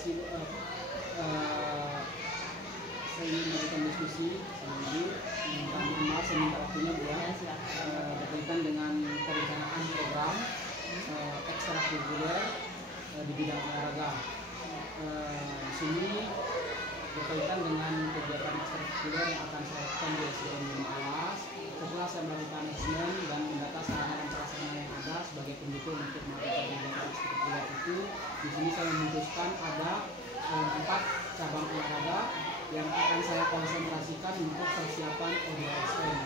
saya ingin melakukan diskusi sama Ibu. Maaf saya minta waktunya Bu ya. Berkaitan dengan perencanaan program ekstrakurikuler di bidang olahraga. Di sini berkaitan dengan kegiatan ekstrakurikuler yang akan saya lakukan di SDN 5 Alas. Setelah saya melakukan asesmen dan mendata sarana dan prasarana yang ada sebagai pendukung untuk melakukan kegiatan ekstrakurikuler itu, di sini saya memutuskan ada 4 cabang olahraga yang akan saya konsentrasikan untuk persiapan ODSN.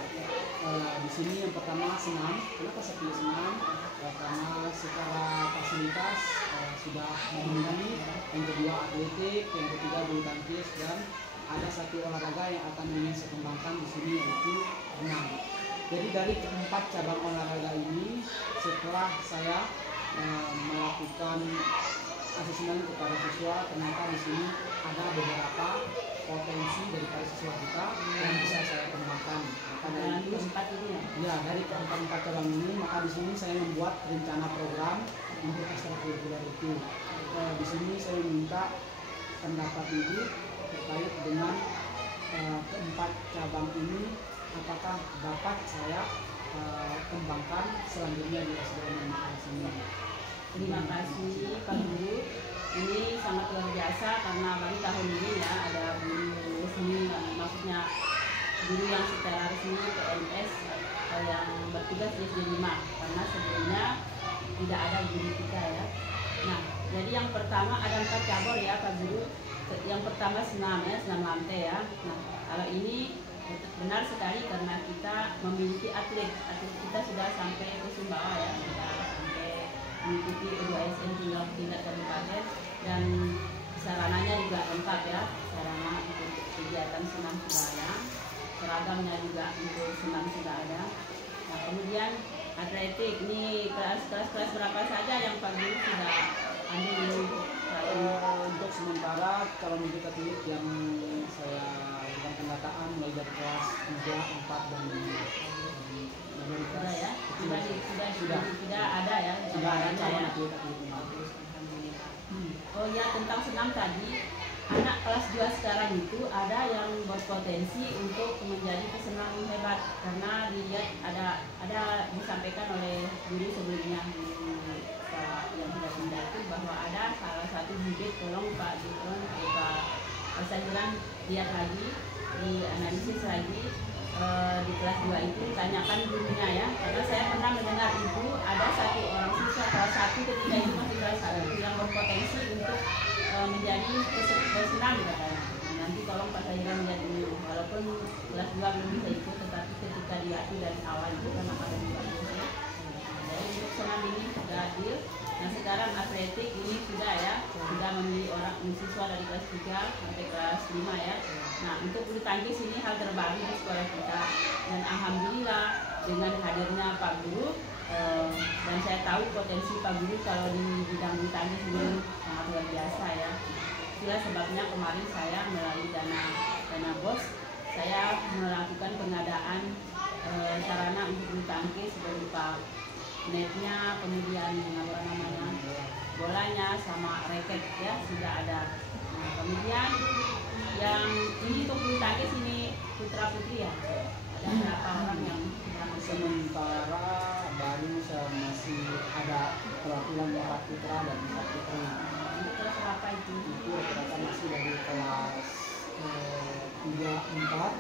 Di sini yang pertama senam. Kenapa saya pilih senam? Karena secara fasilitas sudah memenuhi. Yang kedua atletik, yang ketiga bulu tangkis, dan ada satu olahraga yang akan ingin saya kembangkan di sini yaitu renang. Jadi dari keempat cabang olahraga ini, setelah saya melakukan asesmen kepada siswa, ternyata di sini ada beberapa potensi dari para siswa kita yang bisa saya kembangkan. Maka dari itu, dari keempat cabang ini, maka di sini saya membuat rencana program untuk ekstrakurikuler itu. Di sini saya minta pendapat Ibu terkait dengan keempat cabang ini, apakah dapat saya kembangkan selanjutnya di SDN 5 Alas ini. Terima kasih Pak Guru. Ini sangat luar biasa karena baru tahun ini ya ada guru resmi, maksudnya guru yang secara resmi PNS yang bertugas di SD 5, karena sebelumnya tidak ada guru kita ya. Nah, jadi yang pertama ada 4 cabur ya Pak Guru. Yang pertama senam ya, senam lantai ya. Nah, kalau ini benar sekali karena kita memiliki atlet kita sudah sampai ke Sumbawa ya, sudah sampai mengikuti ODSN tingkat kabupaten, dan sarananya juga lengkap ya, sarana untuk kegiatan senam sudah ada, seragamnya juga untuk senam sudah ada. Nah, kemudian atletik ini kelas berapa saja yang Pak Guru sudah ambil ini? Untuk sementara kalau untuk atlet yang saya lakukan pendataan mulai dari kelas 3, 4, dan 5. Sudah ya, sudah ada ya, sudah ada ya. atlet. Oh ya, tentang senam tadi, anak kelas 2 sekarang itu ada yang berpotensi untuk menjadi pesenam hebat karena dilihat ada disampaikan oleh guru sebelumnya yang sudah pindah itu bahwa ada salah satu bibit. Tolong Pak Gibran, Pak Sajiran lihat lagi, dianalisis lagi di kelas 2 itu, tanyakan gurunya ya, karena saya pernah mendengar Ibu ada satu orang siswa kelas 1 ketika itu masih kelas 1 yang berpotensi untuk menjadi pesenam katanya. Nah, nanti tolong Pak Sajiran lihat dulu, walaupun kelas 2 belum bisa ikut, tetapi ketika dilatih dari awal itu kan akan lebih bagus ya. Jadi untuk senam ini sudah adil. Nah, sekarang atletik ini sudah ya, sudah memilih orang siswa dari kelas 3 sampai kelas 5 ya. Nah, untuk bulu tangkis ini hal terbaru di sekolah kita, dan alhamdulillah dengan hadirnya Pak Guru, dan saya tahu potensi Pak Guru kalau di bidang bulu tangkis ini sangat luar biasa ya. Itulah sebabnya kemarin saya melalui dana BOS, saya melakukan pengadaan sarana untuk bulu tangkis berupa netnya, kemudian bolanya sama raket ya sudah ada. Nah, kemudian yang ini untuk bulu tangkis ini putra putri ya, ada berapa orang yang sementara baru masih ada perwakilan 4 putra dan 4 putri. Untuk kelas berapa itu? Itu rata-rata masih dari kelas 3, 4.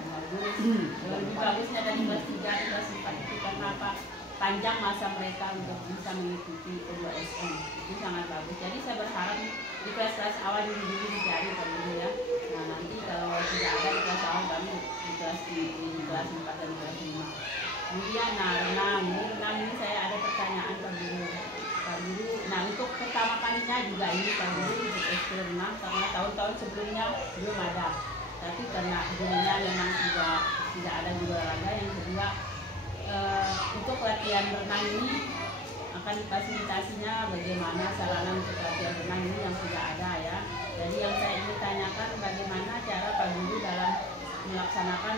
Lebih bagusnya dari kelas 3 ke kelas 4 itu karena apa? Panjang masa mereka untuk bisa mengikuti ODSN, itu sangat bagus. Jadi saya berharap di kelas-kelas awal dulu dicari dulu ya. Nah, nanti kalau tidak ada di kelas awal baru di kelas 4 dan di kelas 5. Kemudian renang ini saya ada pertanyaan Pak Guru. Nah, untuk pertama kalinya juga ini Pak Guru untuk ekskul renang, karena tahun-tahun sebelumnya belum ada. Tapi karena gurunya memang tidak ada juga olahraga. Yang kedua, untuk latihan renang ini akan difasilitasinya bagaimana sarana untuk latihan renang ini yang sudah ada ya. Jadi yang saya ingin tanyakan, bagaimana cara Pak Guru dalam melaksanakan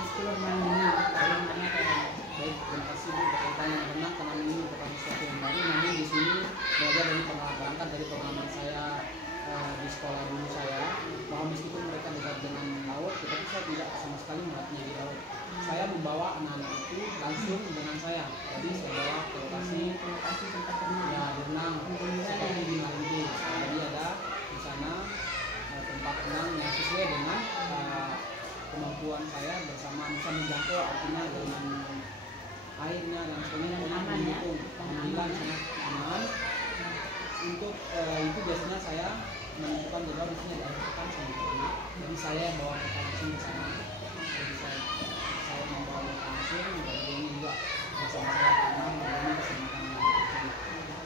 ekskul renang ini? Bagaimana caranya? Baik, terima kasih Bu berkaitan dengan renang, karena ini merupakan sesuatu yang baru. Namun di sini belajar dari berangkat dari pengalaman saya di sekolah langsung dengan saya. Jadi saya bawa ke lokasi tempat renang. Ya, berenang seperti di Maringi. Jadi ada di sana tempat renang yang sesuai dengan kemampuan saya bersama bisa menjangkau, artinya dengan airnya dan sebagainya aman ya, alhamdulillah sangat aman. Untuk itu biasanya saya menentukan jadwal di sini ada pekan sama itu. Jadi saya bawa mereka langsung ke sana. Jadi saya membawa mereka langsung, dan ini juga bersama saya renang, dan ini bersama kami.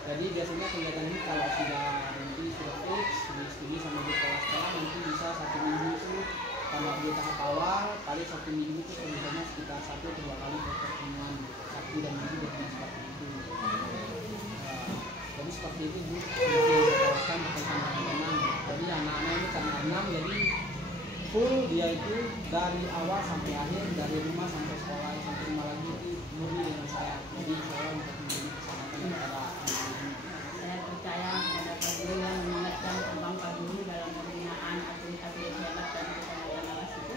Jadi biasanya kegiatan ini kalau sudah nanti sudah fix, studi sama di sekolah nanti bisa 1 minggu itu kalau di tahap awal paling 1 minggu itu biasanya sekitar 1 atau 2 kali pertemuan Sabtu dan Minggu biasanya seperti itu. Jadi seperti itu Bu, yang saya lakukan berkaitan dengan renang. Jadi anak-anak ini karena renang jadi full dia itu dari awal sampai akhir, dari rumah sampai sekolah sampai rumah lagi itu murni dengan saya. Jadi saya untuk menjadi keselamatan kepada saya percaya kepada Pak Guru yang mengingatkan tentang Pak Guru dalam pembinaan atlet-atlet hebat dan keselamatan alas itu.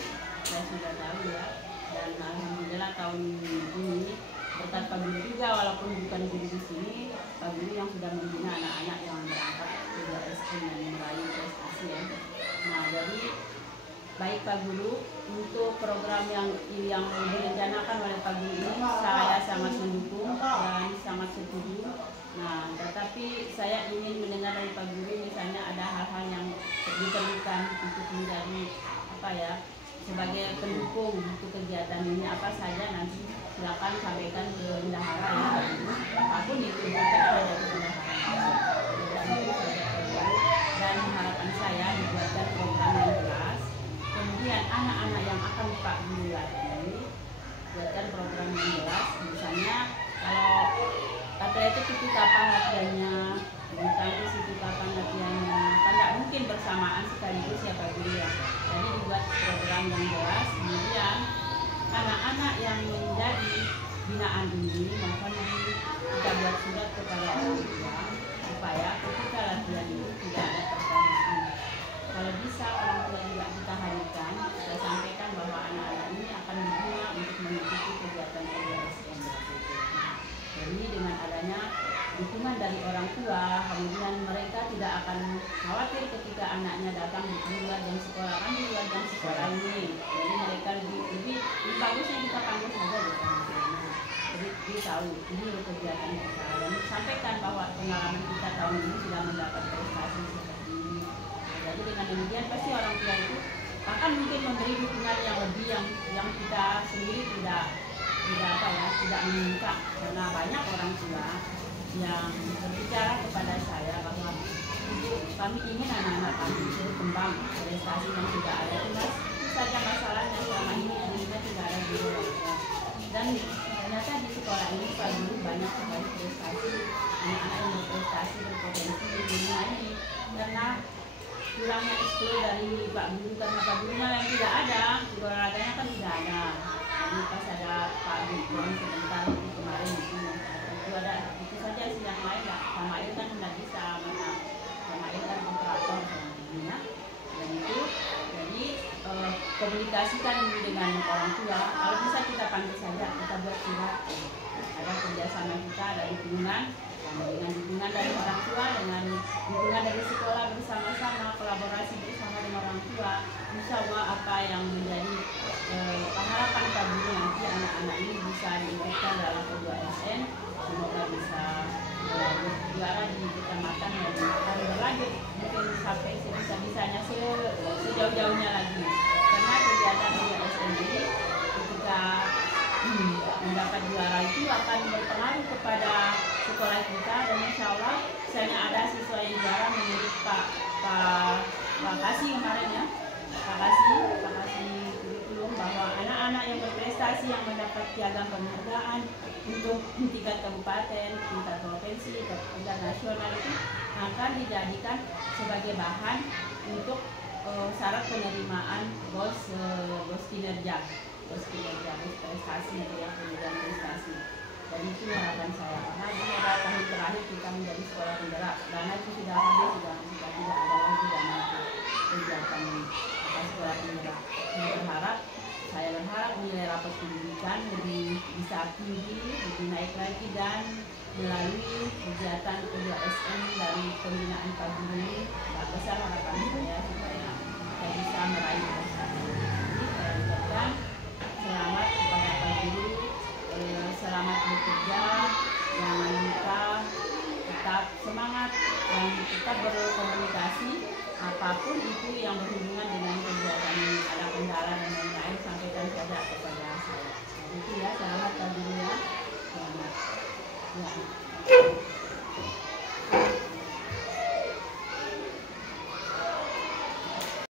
Saya sudah tahu ya, dan alhamdulillah tahun ini berkat Pak Guru juga, walaupun bukan guru di sini, Pak Guru yang sudah membina anak-anak yang berangkat ke SN dan meraih prestasi ya. Nah, jadi baik Pak Guru, untuk program yang direncanakan oleh Pak Guru ini saya sangat mendukung dan sangat setuju. Nah, tetapi saya ingin mendengar dari Pak Guru misalnya ada hal-hal yang diperlukan untuk menjadi apa ya, sebagai pendukung untuk kegiatan ini apa saja, nanti silakan sampaikan ke bendahara ya Pak Guru. Apapun itu kita ada ke bendahara. Dan harapan saya dibuatkan program yang jelas. Kemudian anak-anak yang akan Pak Guru latih, buatkan program yang jelas. Misalnya kalau atletik itu kapan latihannya, bulu tangkis itu kapan latihannya, kan tidak mungkin bersamaan sekaligus ya Pak Guru ya. Jadi dibuat program yang jelas. Kemudian anak-anak yang menjadi binaan ini mohon kita buat surat kepada orang tua supaya ketika latihan itu tidak ada pertanyaan. Kalau bisa orang tua juga kita hadirkan, kita sampaikan bahwa anak-anak ini akan dibina untuk mengikuti kegiatan LSM. Jadi dengan adanya dukungan dari orang tua, kemudian mereka tidak akan khawatir ketika anaknya datang di luar jam sekolah, kan di luar jam sekolah ini. Jadi mereka lebih bagusnya kita panggil saja bukan. Jadi dia tahu ini kegiatan kita dan sampaikan bahwa pengalaman kita tahun ini sudah mendapat prestasi seperti ini. Jadi dengan demikian pasti orang tua itu akan mungkin memberi dukungan yang lebih yang kita sendiri tidak meminta, karena banyak orang tua yang berbicara kepada saya bahwa kami ingin anak-anak kami berkembang prestasi yang sudah ada. Itu saja masalahnya selama ini kita tidak ada guru. Dan ternyata di sekolah ini Pak Guru banyak sekali prestasi, anak-anak yang berprestasi berpotensi di dunia ini karena kurangnya ekskul dari Pak Guru, karena Pak Gurunya yang tidak ada, guru olahraganya kan tidak ada. Jadi pas ada Pak Guru sebentar itu kemarin itu ada itu saja sih, yang lain nggak. Sama itu kan nggak bisa, sama itu kan operator ya. Dan itu jadi komunikasikan dengan orang tua. Kalau bisa kita panggil saja, kita buat surat. Ada kerjasama kita, ada dukungan, dengan dukungan dari orang tua, dengan dukungan dari sekolah bersama-sama, kolaborasi bersama dengan orang tua. Insya Allah apa yang menjadi harapan Pak Guru nanti anak-anak ini bisa diikutkan dalam kedua SN. Semoga bisa berjuara di kecamatan dan akan berlanjut mungkin sampai sebisa-bisanya sejauh-jauhnya lagi. Karena kegiatan kedua SN ini ketika mendapat juara itu akan berpengaruh kepada sekolah kita, dan insya Allah misalnya ada siswa yang juara menurut Pak Kasih kemarin ya, Pak Kasih kurikulum bahwa anak-anak yang berprestasi yang mendapat piagam penghargaan untuk tingkat kabupaten, tingkat provinsi, tingkat nasional itu akan dijadikan sebagai bahan untuk syarat penerimaan bos kinerja, bos prestasi itu ya, pendidikan prestasi. Dan itu harapan saya, karena ini adalah tahun terakhir kita menjadi sekolah penggerak. Dana itu sudah habis, sudah tidak ada lagi dana kegiatan sekolah penggerak. Saya berharap nilai rapat pendidikan lebih bisa tahap tinggi, lebih naik lagi, dan melalui kegiatan Kedua-SM dari pembinaan Pak Guru ini, besar harapan saya supaya kita bisa meraih prestasi. Jadi saya ucapkan selamat kepada Pak Guru, selamat bekerja, jangan lupa tetap semangat dan tetap berkomunikasi apapun itu yang berhubungan dengan kegiatan ini, ada kendala dan